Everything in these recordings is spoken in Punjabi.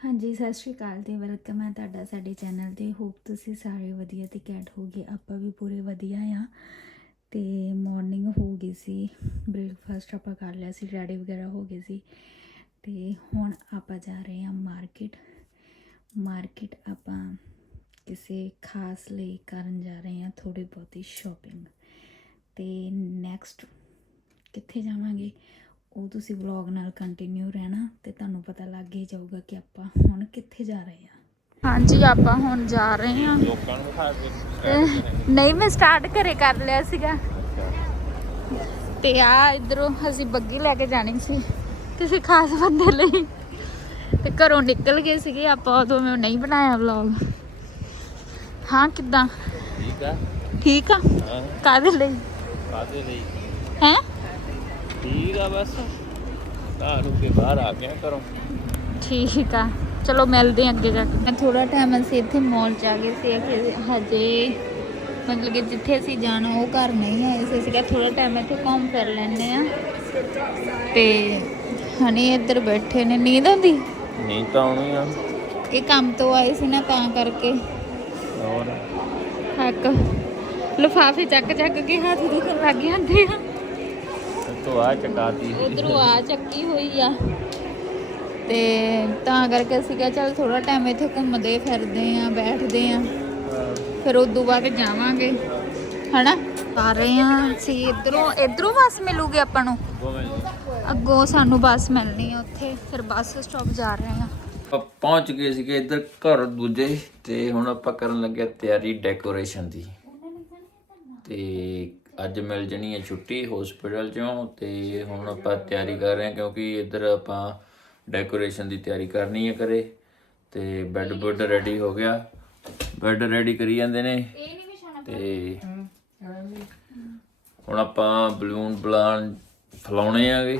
ਹਾਂਜੀ, ਸਤਿ ਸ਼੍ਰੀ ਅਕਾਲ ਤੇ ਵੈਲਕਮ ਹੈ ਤੁਹਾਡਾ ਸਾਡੇ ਚੈਨਲ ਤੇ। ਹੋਪ ਤੁਸੀਂ ਸਾਰੇ ਵਧੀਆ ਤੇ ਕੈਟ ਹੋਗੇ ਆਪਾਂ ਵੀ ਪੂਰੇ ਵਧੀਆ ਆ ਤੇ ਮਾਰਨਿੰਗ ਹੋ ਗਈ ਸੀ। ਬ੍ਰੇਕਫਾਸਟ ਆਪਾਂ ਕਰ ਲਿਆ ਸੀ ਰੈਡੀ ਵਗੈਰਾ ਹੋ ਗਏ ਸੀ। ਤੇ ਹੁਣ ਆਪਾਂ ਜਾ ਰਹੇ ਹਾਂ ਮਾਰਕੀਟ ਮਾਰਕੀਟ ਆਪਾਂ ਕਿਸੇ ਖਾਸ ਲਈ ਕਰਨ ਜਾ ਰਹੇ ਹਾਂ ਥੋੜੀ ਬਹੁਤੀ ਸ਼ਾਪਿੰਗ ਤੇ ਨੈਕਸਟ ਕਿੱਥੇ ਜਾਵਾਂਗੇ? ਉਹ ਤੁਸੀਂ ਵਲੌਗ ਨਾਲ ਕੰਟੀਨਿਊ ਰਹਿਣਾ ਤੇ ਤੁਹਾਨੂੰ ਪਤਾ ਲੱਗ ਹੀ ਜਾਊਗਾ ਕਿ ਆਪਾਂ ਹੁਣ ਕਿੱਥੇ ਜਾ ਰਹੇ ਹਾਂ। ਹਾਂਜੀ ਆਪਾਂ ਹੁਣ ਜਾ ਰਹੇ ਹਾਂ। ਲੋਕਾਂ ਨੂੰ ਬਿਠਾ ਕੇ ਤੇ ਨਹੀਂ ਮੈਂ ਸਟਾਰਟ ਘਰੇ ਕਰ ਲਿਆ ਸੀਗਾ। ਤੇ ਆ ਇਧਰੋਂ ਅਸੀਂ ਬੱਗੀ ਲੈ ਕੇ ਜਾਣੀ ਸੀ ਕਿਸੇ ਖਾਸ ਬੰਦੇ ਲਈ। ਤੇ ਘਰੋਂ ਨਿਕਲ ਗਏ ਸੀਗੇ ਆਪਾਂ ਉਦੋਂ ਮੈਂ ਨਹੀਂ ਬਣਾਇਆ ਵਲੌਗ ਹਾਂ ਕਿੱਦਾਂ? ਠੀਕ ਆ? ਠੀਕ ਆ? ਹਾਂ। ਕਾਹਦੇ ਲਈ? ਕਾਦੇ ਲਈ? ਹੈ? ਆ ਬਸ। ਘਰ ਹੋ ਕੇ ਬਾਹਰ ਆ ਗਿਆ ਘਰੋਂ। ਠੀਕ ਆ। ਚਲੋ ਮਿਲਦੇ ਹਾਂ ਅੱਗੇ ਜਾ ਕੇ। ਮੈਂ ਥੋੜਾ ਟਾਈਮ ਅਸੀਂ ਇੱਥੇ ਮਾਲ ਆ ਗਏ ਸੀ ਕਿ ਹਜੇ ਮਤਲਬ ਕਿ ਜਿੱਥੇ ਅਸੀਂ ਜਾਣਾ ਉਹ ਘਰ ਨਹੀਂ ਆਏ ਸੀ। ਅਸੀਂ ਕਿਹਾ ਥੋੜਾ ਟਾਈਮ ਇੱਥੇ ਘੁੰਮ ਫਿਰ ਲੈਣੇ ਆ ਤੇ ਹਣੀ ਇੱਧਰ ਬੈਠੇ ਨੇ। ਨੀਂਦ ਆਉਂਦੀ? ਨਹੀਂ ਤਾਂ ਆਉਣੀ ਆ। ਇਹ ਕੰਮ ਤੋਂ ਆਏ ਸੀ ਨਾ ਤਾਂ ਕਰਕੇ। ਹੋਰ? ਹੱਕ। ਲਫਾਫੇ ਚੱਕ ਚੱਕ ਕੇ ਹੱਥ ਦੁਖਣ ਲੱਗ ਜਾਂਦੇ ਆ। ਤੋ ਆ ਚਕਾਤੀ। ਉਧਰੋਂ ਆ ਚੱਕੀ ਹੋਈ ਆ। ਤੇ ਤਾਂ ਕਰਕੇ ਅਸੀਂ ਕਿਹਾ ਚੱਲ ਥੋੜਾ ਟਾਈਮ ਇੱਥੇ ਘੁੰਮਦੇ ਫਿਰਦੇ ਆ ਬੈਠਦੇ ਆ। ਫਿਰ ਉਦੋਂ ਬਾਅਦ ਜਾਵਾਂਗੇ। ਹਨਾ? ਆ ਰਹੇ ਆ ਅਸੀਂ ਇਧਰੋਂ ਇਧਰੋਂ ਬੱਸ ਮਿਲੂਗੀ ਆਪਾਂ ਨੂੰ? ਅੱਗੋਂ ਸਾਨੂੰ ਬੱਸ ਮਿਲਣੀ ਆ ਉੱਥੇ ਫਿਰ ਬੱਸ ਸਟਾਪ ਜਾ ਰਹੇ ਆ। ਪਹੁੰਚ ਗਏ ਸੀਗੇ ਇੱਧਰ ਘਰ ਦੂਜੇ ਤੇ ਹੁਣ ਆਪਾਂ ਕਰਨ ਲੱਗੇ ਤਿਆਰੀ ਡੈਕੋਰੇਸ਼ਨ ਦੀ। ਤੇ ਅੱਜ ਮਿਲ ਜਣੀ ਹੈ ਛੁੱਟੀ ਹਸਪੀਟਲ ਚੋਂ ਤੇ ਹੁਣ ਆਪਾਂ ਤਿਆਰੀ ਕਰ ਰਹੇ ਹਾਂ ਕਿਉਂਕਿ ਇੱਧਰ ਆਪਾਂ ਡੈਕੋਰੇਸ਼ਨ ਦੀ ਤਿਆਰੀ ਕਰਨੀ ਹੈ ਕਰੇ ਤੇ ਬੈੱਡ ਬੁੱਡ ਰੈਡੀ ਹੋ ਗਿਆ। ਬੈੱਡ ਰੈਡੀ ਕਰੀ ਜਾਂਦੇ ਨੇ। ਤੇ ਹੁਣ ਆਪਾਂ ਬਲੂਨ ਬਲਾਨ ਫਲਾਉਣੇ ਆਗੇ।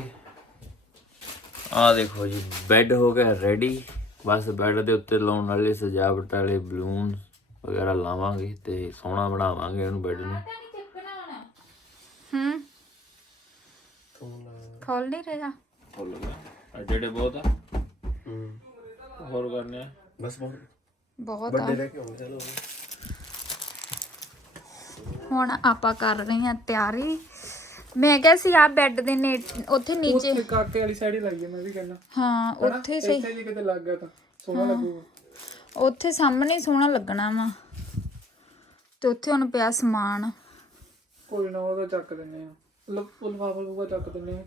ਆ ਦੇਖੋ ਜੀ ਬੈੱਡ ਹੋ ਗਿਆ ਰੈਡੀ ਬਸ ਬੈੱਡ ਦੇ ਉੱਤੇ ਲਾਉਣ ਵਾਲੇ ਸਜਾਵਟ ਵਾਲੇ ਬਲੂਨ ਵਗੈਰਾ ਲਾਵਾਂਗੇ ਤੇ ਸੋਹਣਾ ਬਣਾਵਾਂਗੇ ਉਹਨੂੰ ਬੈੱਡ ਨੂੰ ਹੂੰ। ਖੋਲ ਨਹੀਂ ਰਿਹਾ ਫੁੱਲ ਆ ਜਿਹੜੇ ਬਹੁਤ ਆ। ਹੋਰ ਕਰਨੇ ਆ? ਬਸ ਬਹੁਤ। ਬਹੁਤ ਆ। ਲੈ ਕੇ ਆਉਂਦੇ ਚਲੋ। ਹੁਣ ਆਪਾਂ ਕਰ ਰਹੇ ਹਾਂ ਤਿਆਰੀ। ਮੈਂ ਕਿਹਾ ਸੀ ਆ ਬੈੱਡ ਦੇ ਨੇ ਉੱਥੇ ਨੀਚੇ। ਉੱਥੇ ਕਾਕੇ ਵਾਲੀ ਸਾਈਡ ਹੀ ਲੱਗੀ ਮੈਂ ਵੀ ਕਹਿੰਦਾ। ਹਾਂ ਉੱਥੇ ਸਹੀ। ਇੱਥੇ ਜੀ ਕਿਤੇ ਲੱਗ ਗਿਆ ਤਾਂ ਸੋਹਣਾ ਲੱਗੂਗਾ। ਉੱਥੇ ਸਾਹਮਣੇ ਹੀ ਸੋਹਣਾ ਲੱਗਣਾ ਵਾ। ਤੇ ਉੱਥੇ ਹੁਣ ਪਿਆ ਸਮਾਨ। ਕੋਈ ਨਾ ਉਹਦਾ ਚੱਕ ਦਿੰਨੇ ਆ ਲਫਾਫਾ ਲੂਗਾ ਚੱਕ ਦਿੰਨੇ ਆ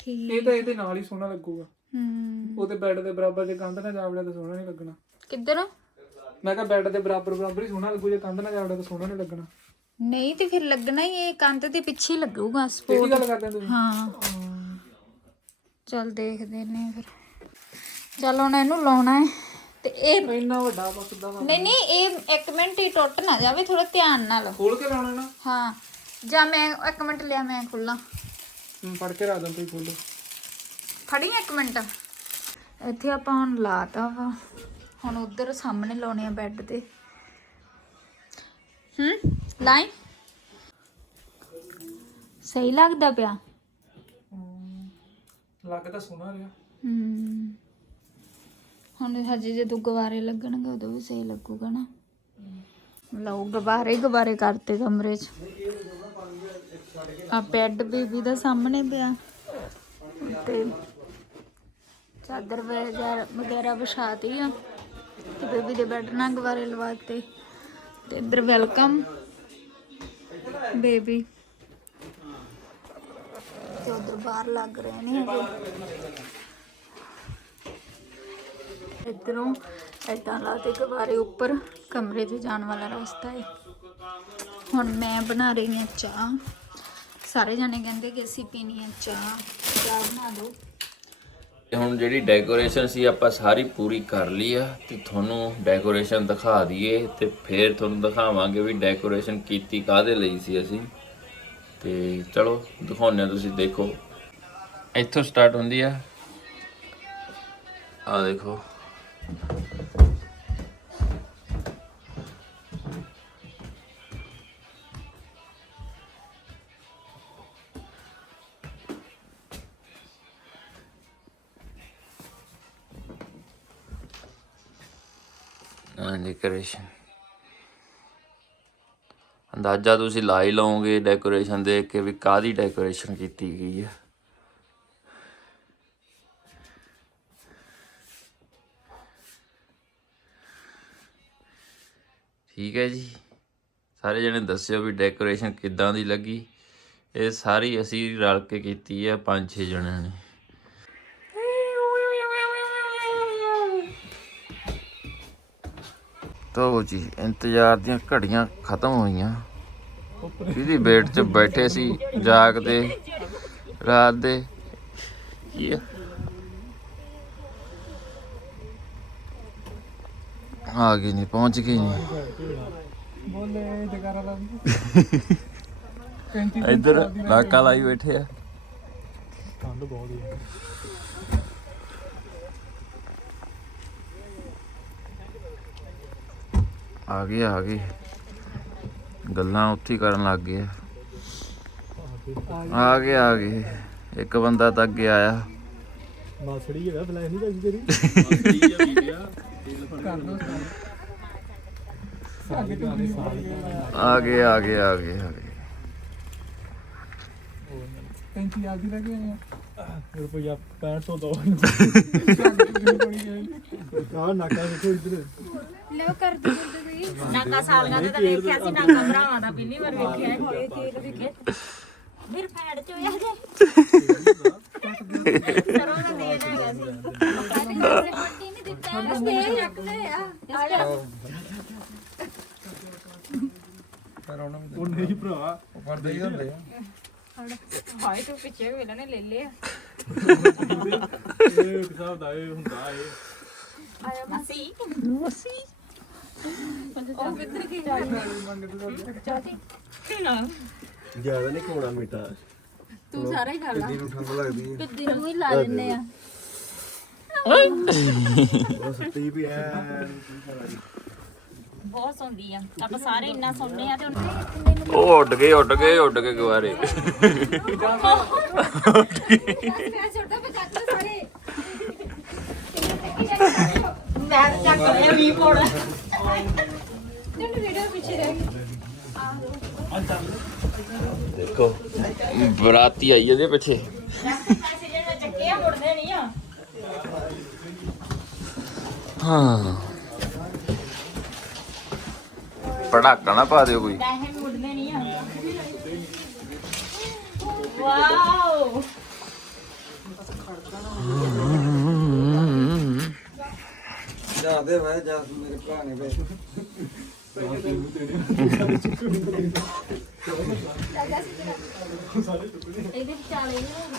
ਠੀਕ ਇਹ ਤਾਂ ਇਹਦੇ ਨਾਲ ਹੀ ਸੋਹਣਾ ਲੱਗੂਗਾ। ਹੂੰ। ਉਹਦੇ ਬੈੱਡ ਦੇ ਬਰਾਬਰ ਜੇ ਕੰਧ ਨਾ ਜਾਵੜਿਆ ਤਾਂ ਸੋਹਣਾ ਨਹੀਂ ਲੱਗਣਾ। ਕਿੱਧਰ? ਮੈਂ ਕਿਹਾ ਬੈੱਡ ਦੇ ਬਰਾਬਰ ਬਰਾਬਰ ਹੀ ਸੋਹਣਾ ਲੱਗੂ ਜੇ ਕੰਧ ਨਾ ਜਾਵੜਿਆ ਤਾਂ ਸੋਹਣਾ ਨਹੀਂ ਲੱਗਣਾ। ਨਹੀਂ ਤੇ ਫਿਰ ਲੱਗਣਾ ਹੀ ਇਹ ਕੰਧ ਦੇ ਪਿੱਛੇ ਹੀ ਲੱਗੂਗਾ ਸਪੋਰਟ ਕੀ ਗੱਲ ਕਰਦੇ ਹੋ ਤੁਸੀਂ? ਹਾਂ। ਚੱਲ ਦੇਖਦੇ ਨੇ ਫਿਰ। ਚੱਲ ਹੁਣ ਇਹਨੂੰ ਲਾਉਣਾ ਹੈ। ਤੇ ਇਹ ਇੰਨਾ ਵੱਡਾ ਬਸ ਦਾ ਵਾ ਨਹੀਂ ਨਹੀਂ ਇਹ ਇੱਕ ਮਿੰਟ ਹੀ ਟੁੱਟ ਨਾ ਜਾਵੇ ਥੋੜਾ ਧਿਆਨ ਨਾਲ। ਖੋਲ ਕੇ ਲਾਉਣਾ ਨਾ। ਹਾਂ ਜਾਂ ਮੈਂ ਇੱਕ ਮਿੰਟ ਲਿਆ ਮੈਂ ਖੁੱਲਾਂ। ਹੂੰ, ਫੜ ਕੇ ਰੱਖ ਦਿੰਦੇ ਖੋਲੋ ਫੜੀ ਇੱਕ ਮਿੰਟ। ਇੱਥੇ ਆਪਾਂ ਹੁਣ ਲਾਤਾ ਵਾ। ਹੁਣ ਉਧਰ ਸਾਹਮਣੇ ਲਾਉਣੇ ਆ ਬੈੱਡ ਤੇ। ਹੂੰ ਲਾਈ। ਸਹੀ ਲੱਗਦਾ ਪਿਆ? ਲੱਗ ਤਾਂ ਸੋਹਣਾ ਰਿਹਾ। ਹੂੰ। ਹੁਣ ਹਜੇ ਜਦੋਂ ਗੁਬਾਰੇ ਲੱਗਣਗੇ ਉਦੋਂ ਵੀ ਸਹੀ ਲੱਗੂਗਾ ਨਾ। ਲਓ ਗੁਬਾਰੇ ਹੀ ਗੁਬਾਰੇ ਕਰਤੇ ਕਮਰੇ 'ਚ। ਆ ਬੈੱਡ ਬੇਬੀ ਦਾ ਸਾਹਮਣੇ ਪਿਆ। ਤੇ ਚਾਦਰ ਵਗੈਰਾ ਵਗੈਰਾ ਵਿਛਾਤੀ ਆ। ਤੇ ਬੇਬੀ ਦੇ ਬੈੱਡ ਨਾਲ ਗੁਬਾਰੇ ਲਵਾਤੇ ਤੇ ਇੱਧਰ ਵੈਲਕਮ ਬੇਬੀ ਤੇ ਉਧਰ ਬਾਹਰ ਲੱਗ ਰਹੇ ਨੇ ਹਜੇ। ਇਧਰੋਂ ਏਦਾਂ ਲਾ ਤੇ ਗੁਬਾਰੇ ਉੱਪਰ, ਕਮਰੇ 'ਚ ਜਾਣ ਵਾਲਾ ਰਸਤਾ ਹੈ ਹੁਣ ਮੈਂ ਬਣਾ ਰਹੀ ਹਾਂ ਚਾਹ। ਸਾਰੇ ਜਾਣੇ ਕਹਿੰਦੇ ਕਿ ਅਸੀਂ ਪੀਣੀ ਹੈ ਚਾਹ। ਚਾਹ ਬਣਾ ਦਿਓ। ਤੇ ਹੁਣ ਜਿਹੜੀ ਡੈਕੋਰੇਸ਼ਨ ਸੀ, ਆਪਾਂ ਸਾਰੀ ਪੂਰੀ ਕਰ ਲਈ ਆ ਤੇ ਤੁਹਾਨੂੰ ਡੈਕੋਰੇਸ਼ਨ ਦਿਖਾ ਦਈਏ ਤੇ ਫਿਰ ਤੁਹਾਨੂੰ ਦਿਖਾਵਾਂਗੇ ਵੀ ਡੈਕੋਰੇਸ਼ਨ ਕੀਤੀ ਕਾਦੇ ਲਈ ਸੀ ਅਸੀਂ। ਤੇ ਚਲੋ, ਦਿਖਾਉਂਦੇ ਹਾਂ ਤੁਸੀਂ, ਦੇਖੋ। ਇੱਥੋਂ ਸਟਾਰਟ ਹੁੰਦੀ ਆ। ਆ ਦੇਖੋ। ਡੈਕੋਰੇਸ਼ਨ ਅੰਦਾਜ਼ਾ ਤੁਸੀਂ ਲਾਈ ਲਓਗੇ ਡੈਕੋਰੇਸ਼ਨ ਦੇਖ ਕੇ ਵੀ ਕਾਦੀ ਡੈਕੋਰੇਸ਼ਨ ਕੀਤੀ ਗਈ ਹੈ। ਠੀਕ ਹੈ ਜੀ। ਸਾਰੇ ਜਣੇ ਦੱਸਿਓ ਵੀ ਡੈਕੋਰੇਸ਼ਨ ਕਿੱਦਾਂ ਦੀ ਲੱਗੀ। ਇਹ ਸਾਰੀ ਅਸੀਂ ਰਲ ਕੇ ਕੀਤੀ ਹੈ ਪੰਜ ਛੇ ਜਣਿਆਂ ਨੇ। ਤੋ ਜੀ, ਇੰਤਜ਼ਾਰ ਦੀਆਂ ਘੜੀਆਂ ਖਤਮ ਹੋਈਆਂ। ਇਹਦੀ ਵੇਟ 'ਚ ਬੈਠੇ ਸੀ, ਜਾਗਦੇ, ਰਾਤ ਦੇ। ਕੀ ਆ ਗਈ ਨਹੀਂ ਪਹੁੰਚ ਗਈ ਨਹੀਂ ਬੋਲੇ ਜਗਾਰਾ ਲਾ ਇੱਧਰ ਨਾਕਾ ਲਾਈ ਬੈਠੇ ਆ। ਠੰਡ ਬਹੁਤ ਹੈ। ਆ ਗਏ ਆ ਗਏ। ਗੱਲਾਂ ਉੱਥੇ ਹੀ ਕਰਨ ਲੱਗ ਗਏ ਆ। ਆ ਗਏ ਆ ਗਏ। ਇੱਕ ਬੰਦਾ ਤਾਂ ਅੱਗੇ ਆਇਆ। ਮਾਸੜੀ ਹੈਗਾ ਫਲੈਸ਼ ਨਹੀਂ ਕਰਦੀ ਤੇਰੀ। ਆ ਗਏ ਆ ਗਏ ਆ ਗਏ ਆ ਗਏ। ਕੈਂਟੀ ਆਦੀ ਲੱਗੇ ਆ। ਰੁਪਿਆ 6500 ਦੋ। ਕਾ ਨਾਕਾ ਦੇਖੋ ਇੱਧਰ ਨਾਕਾ ਸਾਲੀਆਂ ਦਾ ਤਾਂ ਵੇਖਿਆ ਸੀ ਨਾਕਾ ਭਰਾਵਾਂ ਦਾ ਪਹਿਲੀ ਵਾਰ ਵੇਖਿਆ ਹੈ ਹੋਏ ਤੇਲ ਵਿਖੇ ਫਿਰ ਫੈੜ ਚ ਹੋਇਆ ਜੇ। ਸਰੋਂ ਦਾ ਤੇਲ ਹੈਗਾ ਉਹ ਨਹੀਂ ਭਰਾ ਪਰਦੇ ਹੀ ਹੁੰਦੇ ਆ ਹਾਏ ਤੂੰ ਪਿੱਛੇ ਵੇਲੇ ਨੇ ਲੈ ਲਿਆ ਇਹ ਇੱਕ ਹਿਸਾਬ ਦਾ ਇਹ ਹੁੰਦਾ ਇਹ ਆਇਆ ਮਸੀ ਜ਼ਿਆਦਾ ਨਹੀਂ ਖਾਣਾ ਮਿੱਠਾ ਤੂੰ ਸਾਰਾ ਹੀ ਖਾ ਲਾ। ਨੂੰ ਠੰਡ ਲੱਗਦੀ ਹੈ ਪਿੱਦੀ ਨੂੰ ਹੀ ਲਾ ਲੈਨੇ ਆ। ਬਹੁਤ ਸੌਂਦੀ ਆ ਆਪਾਂ ਸਾਰੇ ਇੰਨਾ ਸੌਂਦੇ ਆ ਤੇ ਹੁਣ ਉਹ ਉੱਡ ਗਏ ਉੱਡ ਗਏ ਉੱਡ ਗਏ ਗੁਆਰੇ ਮੈਂ ਚੱਕ ਲਿਆ ਵੀ ਪੋੜ ਦੇਖੋ ਬਰਾਤੀ ਆਈ ਇਹਦੇ ਪਿੱਛੇ ਪੈਸੇ ਜਿਹੜੇ ਚੱਕੇ ਆ ਮੁੜਦੇ ਨਹੀਂ ਆ ਹਾਂ। ਪੜਾਕਾ ਨਾ ਪਾ ਦਿਓ ਕੋਈ। ਪੈਸੇ ਮੁੜਦੇ ਨਹੀਂ ਆ। ਵਾਓ। ਜਾ ਦੇ ਮੈਂ ਜਾ ਮੇਰੇ ਭਰਾ ਨੇ ਬਈ ਇਹਦੇ ਵਿਚਾਲੇ ਉਹ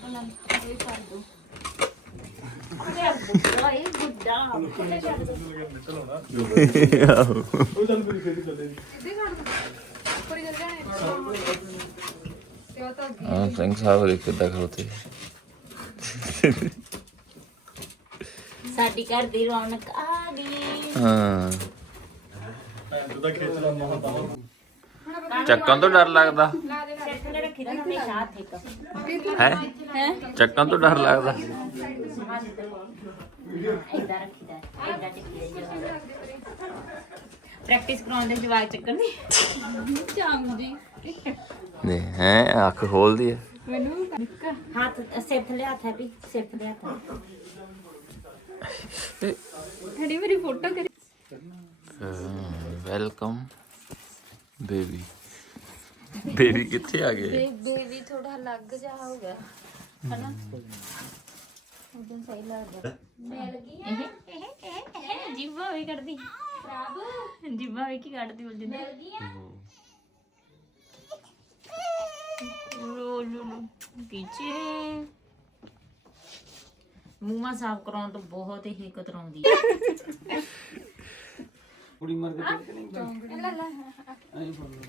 ਮਾਰ ਲੱਪਣਾ ਇਹ ਕਰ ਦੋ ਅਰੇ ਬੁੱਢਾ ਇਹ ਬੁੱਢਾ ਕਿੱਥੇ ਕਰ ਦੋ ਉਹ ਚੱਲ ਮੇਰੀ ਖੇਡ ਚੱਲੇ ਹਾਂ। ਸਿੰਘ ਸਾਹਿਬ ਦੇ ਕਿੱਦਾਂ ਖਲੋਤੇ ਸਾਡੀ ਘਰ ਦੀ ਰੌਣਕ ਆ ਗਈ ਹਾਂ ਚੱਕਣ ਤੋਂ ਡਰ ਲੱਗਦਾ। ਰੱਖੀ ਦਾ ਹਮੇਸ਼ਾ ਹੱਥ ਇੱਕ ਹੈ? ਚੱਕਣ ਤੋਂ ਡਰ ਲੱਗਦਾ। ਪ੍ਰੈਕਟਿਸ ਕਰਾਉਂਦੇ ਜਵਾਕ। ਚੱਕਣ ਦੀ। ਚਾਂਗ ਜੀ ਨੇ ਹੈ ਅੱਖ ਖੋਲਦੀ ਹੈ ਹੱਥ ਸਿਰ ਥੱਲੇ ਹੱਥ ਹੈ ਵੀ ਸਿਰ ਥੱਲੇ ਹੱਥ। ਹੈ। ਵੈਲਕਮ ਬੇਬੀ ਬੇਬੀ ਕਿੱਥੇ ਆ ਗਏ ਬੇਬੀ ਥੋੜਾ ਲੱਗ ਜਾ ਹੋਗਾ ਹਨਾ? ਉਦੋਂ ਸਹੀ ਲੱਗਦਾ। ਮਿਲ ਗਈ ਜੀਵਾ ਵੀ ਕੱਢਦੀ। ਪ੍ਰਭ? ਜੀਵਾ ਵੀ ਕੀ ਕੱਢਦੀ ਬੋਲਦੀ ਮਿਲ ਗਈ ਲੋ ਲੋ ਲੋ ਪੀਛੇ ਮੂੰਹਾਂ ਸਾਫ਼ ਕਰਾਉਣ ਤੋਂ ਬਹੁਤ ਹੀ ਕਤਰਾਉਂਦੀ ਹੈ ਕੁੜੀ ਮਰ ਕੇ ਟਿਕ ਨਹੀਂ ਐਂ ਫੜ ਲਓ।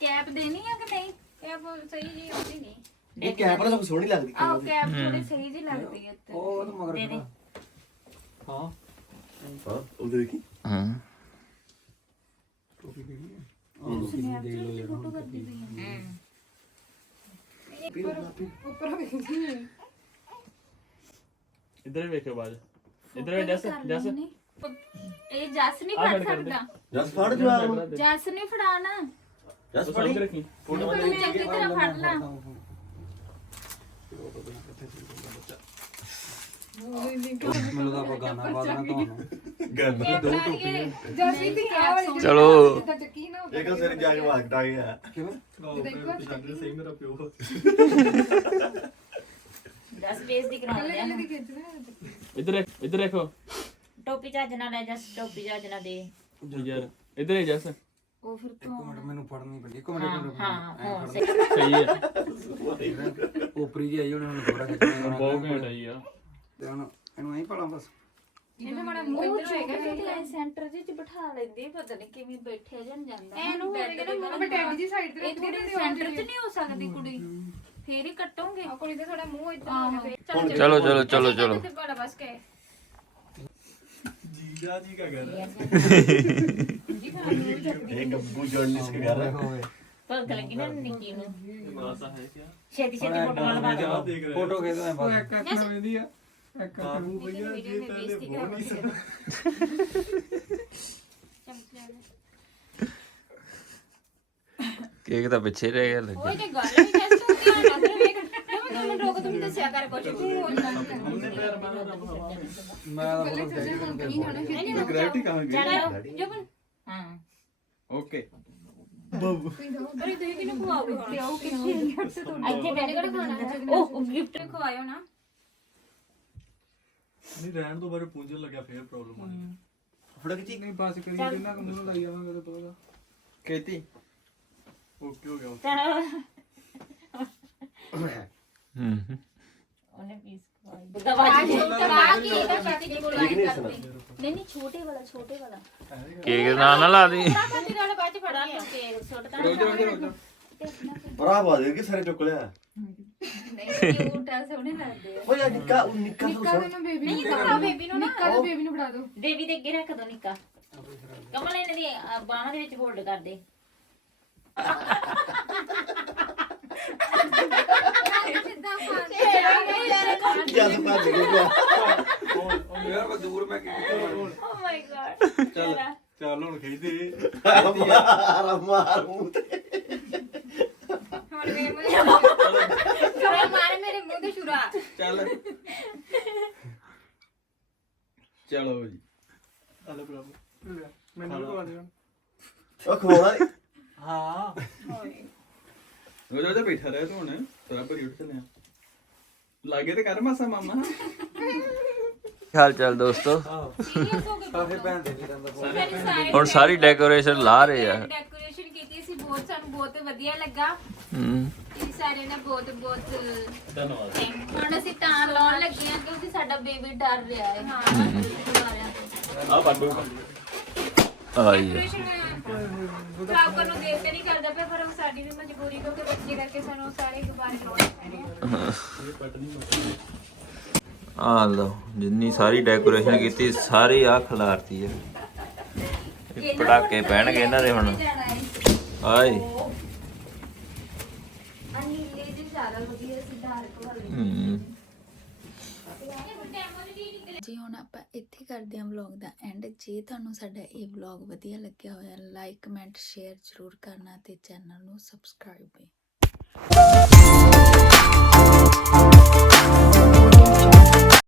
ਕੈਪ ਦੇਣੀ ਆ ਕਿ ਨਹੀਂ? ਕੈਪ ਸਹੀ ਜੀ ਹੁੰਦੀ ਨਹੀਂ। ਇਹ ਕੈਮਰਾ ਸਭ ਸੋਹਣੀ ਲੱਗਦੀ ਆਹ ਕੈਪ ਥੋੜੀ ਸਹੀ ਜੀ ਲੱਗਦੀ ਹੈ ਉੱਤੇ। ਉਹ ਤਾਂ ਮਗਰ ਦੇ ਦੇ ਹਾਂ। ਹਾਂ ਉਹ ਦੇਖੀ। ਹਾਂ। ਟੋਪੀ ਕਿਹੜੀ ਹੈ? ਇਧਰ ਵੇਖਿਓ ਬਾਜ। ਇਧਰ ਜਸ ਜਸ। ਇਹ ਜੱਸ ਨਹੀਂ ਆਹ ਫੜ ਫੜ ਕਰ ਦੇ। ਸਕਦਾ। ਜਸ ਫੜ ਜਵਾਬ। ਜੱਸ ਨਹੀਂ ਫੜਾਣਾ ਜਸ ਸਮਝ ਰੱਖੀ ਫੋਟੋ ਮੈਂ ਚੰਗੀ ਤਰ੍ਹਾਂ ਫੜ ਲਾਂ ਮੈਨੂੰ ਤਾਂ ਆਪਾਂ ਗਾਣਾ ਬਾਦਣਾ ਤੁਹਾਨੂੰ ਜੱਸੀ ਦੀ ਕੈਪ ਚਲੋ ਇੱਕ ਸਿਰ ਜਾਜ ਵਾਜ ਟਾ ਗਿਆ ਕਿਵੇਂ ਸਹੀ ਮੇਰਾ ਪਿਓ ਦਸ ਬੇਸ ਦੀ ਕਰਾਉਂਦੇ ਆ ਇਧਰ ਇਧਰ ਦੇਖੋ ਟੋਪੀ ਚੱਜ ਨਾਲ ਲੈ ਜਸ ਟੋਪੀ ਚੱਜ ਨਾਲ ਦੇ ਯਾਰ ਇਧਰ ਜਸ ਉਹ ਫਿਰ ਇੱਕ ਮਿੰਟ ਮੈਨੂੰ ਫੜਨੀ ਪੈਂਦੀ ਇੱਕ ਹਾਂ ਮਿੰਟ ਹਾਂ ਹਾਂ ਸਹੀ। ਹੈ। ਉਪਰੀ ਜੀ ਆਈ ਉਹਨੇ ਹੁਣ ਦੋਰਾ ਖਿੱਚਣਾ ਬਹੁਤ ਘੈਂਟ ਆਈ ਆ। ਤੇ ਹੁਣ ਇਹਨੂੰ ਐਂ ਪੜਾ ਬਸ। ਇਹਦਾ ਮਾੜਾ ਮੂੰਹ ਇੱਧਰ ਹੋਏਗਾ ਤੇ ਸੈਂਟਰ ਜਿਹੇ ਚ ਬਿਠਾ ਲੈਂਦੇ ਪਤਾ ਨਹੀਂ ਕਿਵੇਂ ਬੈਠਿਆ ਜਨ ਜਾਂਦਾ। ਇਹਨੂੰ ਹੋਵੇਗਾ ਨਾ ਮੂੰਹ ਬਟੈਡੀ ਦੀ ਸਾਈਡ ਤੇ ਥੋੜੀ ਸੈਂਟਰ ਚ ਨਹੀਂ ਹੋ ਸਕਦੀ ਕੁੜੀ ਫੇਰ ਹੀ ਕੱਟੋਗੇ। ਕੁੜੀ ਦਾ ਥੋੜਾ ਮੂੰਹ ਇੱਧਰ ਹੋਵੇ ਚਲੋ ਚਲੋ ਚਲੋ ਚਲੋ ਬਸ ਕੇ ਜੀਜਾ ਜੀ ਕਾ ਘਰ ਇਹ ਗੱਬੂ ਹੈ ਭੁੱਖ ਲੱਗੀ ਨਾ ਨਿੱਕੀ ਨੂੰ। ਹੈ ਫੋਟੋ ਭਈਆ ਜੀ ਬੋਲ ਨਹੀਂ ਸਕਦਾ ਕੇਕ ਤਾਂ ਪਿੱਛੇ ਰਹਿ ਗਿਆ ਲੱਗੇ ਉਹ ਤੇ ਗੱਲ ਵੀ ਜਸ ਤੂੰ ਧਿਆਨ ਨਾਲ ਫਿਰ ਵੇਖ। ਮੈਂ ਰੋਕ ਤੂੰ ਦੱਸਿਆ ਕਰ ਕੁਛ। ਤੂੰ ਹੋ। ਹਵਾ ਮੈਂ ਤਾਂ ਗ੍ਰੈਵਿਟੀ ਕਹਾਂ ਗਈ? ਚਲੋ ਜਬਨ ਹਾਂ। ਓਕੇ ਅਰੇ ਤੁਸੀਂ ਕਿਹਨੂੰ ਖਵਾਓਗੇ ਹੁਣ? ਆਓ ਕਿੱਥੇ ਇੱਥੇ ਬੈਠ ਕੇ ਖਾਣਾ। ਉਹ ਗਿਫਟ ਖਵਾਇਓ ਨਾ। ਨਹੀਂ ਰਹਿਣ ਤੋਂ ਬਾਰੇ ਪੁੰਜਣ ਲੱਗਿਆ ਫੇਰ ਪ੍ਰੋਬਲਮ ਆ ਗਈ ਫੜਕ ਜੀ ਨਹੀਂ ਪਾਸ ਕਰੀ ਕਿੰਨਾ ਕੁ ਮੂੰਹ ਲਾਈ ਜਾਵਾਂਗੇ ਤੇ ਤੋਗਾ ਖੇਤੀ। ਓਕੇ ਹੋ ਗਿਆ ਹੂੰ ਹੂੰ। ਉਹਨੇ ਪੀਸ ਦੇ ਨਹੀਂ ਨਹੀਂ ਛੋਟੇ ਵਾਲਾ ਛੋਟੇ ਵਾਲਾ ਕੇਕ ਨਾ ਨਾ ਲਾ ਦੀ। ਛੋਟੇ ਵਾਲਾ ਬਾਅਦ ਚ ਫੜਾ ਕੇ ਸੁੱਟਦਾ ਭਰਾ ਦੇ ਕੇ ਸਾਰੇ ਚੁੱਕ ਲਿਆ। ਨਹੀਂ ਕਿਊਟ ਆ ਸੋਹਣੇ ਲੱਗਦੇ ਆ ਓਏ ਨਿੱਕਾ ਉਹ ਨਿੱਕਾ ਨਹੀਂ ਤਾਂ ਬੇਬੀ ਨੂੰ ਨਾ ਬੇਬੀ ਨੂੰ ਫੜਾ ਦੋ ਦੇਵੀ ਦੇ ਅੱਗੇ ਰੱਖ ਦੋ ਨਿੱਕਾ। ਕਮਲ ਇਹਨਾਂ ਦੀ ਬਾਹਾਂ ਦੇ ਵਿੱਚ ਹੋਲਡ ਕਰ ਦੇ। ਜਦ ਭੱਜ ਗਿਆ ਯਾਰ ਮੈਂ ਦੂਰ ਮੈਂ ਕੀ ਓ ਮਾਈ ਗॉड ਚੱਲ ਚੱਲ ਹੁਣ ਖੇਦੇ ਹੁਣ ਮੇਰੇ ਮੂੰਹ ਤੇ ਛੁਰਾ ਮਾਰ ਮੇਰੇ ਮੂੰਹ ਤੇ ਛੁਰਾ ਚੱਲ ਚਲੋ ਜੀ। ਹਲੋ ਬਰਾਬਰ ਮੈਨੂੰ ਲਗਵਾ ਦੇ। ਉਹ ਖਵਾਉਣਾ ਹਾਂ। ਉਹ ਜੋ ਬੈਠਾ ਰਹਿ ਤੂੰ ਹੁਣ। ਤੇਰਾ ਭਰੀ ਉੱਠ ਚੱਲਿਆ ਲਾਗੇ ਤੇ ਕਰ ਮਾਸਾ ਮਾਮਾ। ਹਾਲ ਚਾਲ ਦੋਸਤੋ? ਹੋ ਕਾਫੀ ਭੈਣ ਦੇ ਵੀਰਾਂ ਦਾ ਫੋਨ ਸਾਰੇ ਹੁਣ ਸਾਰੀ ਡੈਕੋਰੇਸ਼ਨ ਲਾ ਰਹੇ ਆ। ਡੈਕੋਰੇਸ਼ਨ ਕੀਤੀ ਸੀ ਬਹੁਤ ਸਾਨੂੰ ਬਹੁਤ ਵਧੀਆ ਲੱਗਾ। ਹੂੰ। ਤੁਸੀਂ ਸਾਰਿਆਂ ਨੇ ਬਹੁਤ ਬਹੁਤ ਧੰਨਵਾਦ। ਹੁਣ ਅਸੀਂ ਤਾਂ ਲਾਉਣ ਲੱਗੇ ਆ ਕਿਉਂਕਿ ਸਾਡਾ ਬੇਬੀ ਡਰ ਰਿਹਾ ਹੈ। ਹਾਂ। ਆ ਬਾਡੂ ਆਈ ਆ। ਖਰਾਬ ਕਰਨ ਨੂੰ ਦੇਰ ਤੇ ਨਹੀਂ ਕਰਦਾ ਪਿਆ ਪਰ ਉਹ ਸਾਡੀ ਵੀ ਮਜਬੂਰੀ ਕਿਉਂਕਿ ਬੱਚੇ ਕਰਕੇ ਸਾਨੂੰ ਸਾਰੇ ਦੁਬਾਰੇ ਲਾਉਣੇ ਪੈਣੇ ਆ। ਲਓ ਜਿੰਨੀ ਸਾਰੀ ਡੈਕੋਰੇਸ਼ਨ ਕੀਤੀ ਸਾਰੀ ਆ ਖਿਲਾਰਤੀ ਇਹ ਪਟਾਕੇ ਪੈਣਗੇ ਇਹਨਾਂ ਦੇ ਹੁਣ। ਹੈ? ਆਏ ਅਨੀਲੇ ਜੀ ਜ਼ਿਆਦਾ ਵਧੀਆ ਸੀ ਡਾਰਕ ਵਾਲੇ ਹੂੰ ਜੀ ਹੁਣ ਆਪਾਂ ਇੱਥੇ ਕਰਦੇ ਹਾਂ ਵਲੌਗ ਦਾ ਐਂਡ ਜੇ ਤੁਹਾਨੂੰ ਸਾਡਾ ਇਹ ਵਲੌਗ ਵਧੀਆ ਲੱਗਿਆ ਹੋਇਆ ਲਾਈਕ ਕਮੈਂਟ ਸ਼ੇਅਰ ਜ਼ਰੂਰ ਕਰਨਾ ਤੇ ਚੈਨਲ ਨੂੰ ਸਬਸਕ੍ਰਾਈਬ ਵੀ।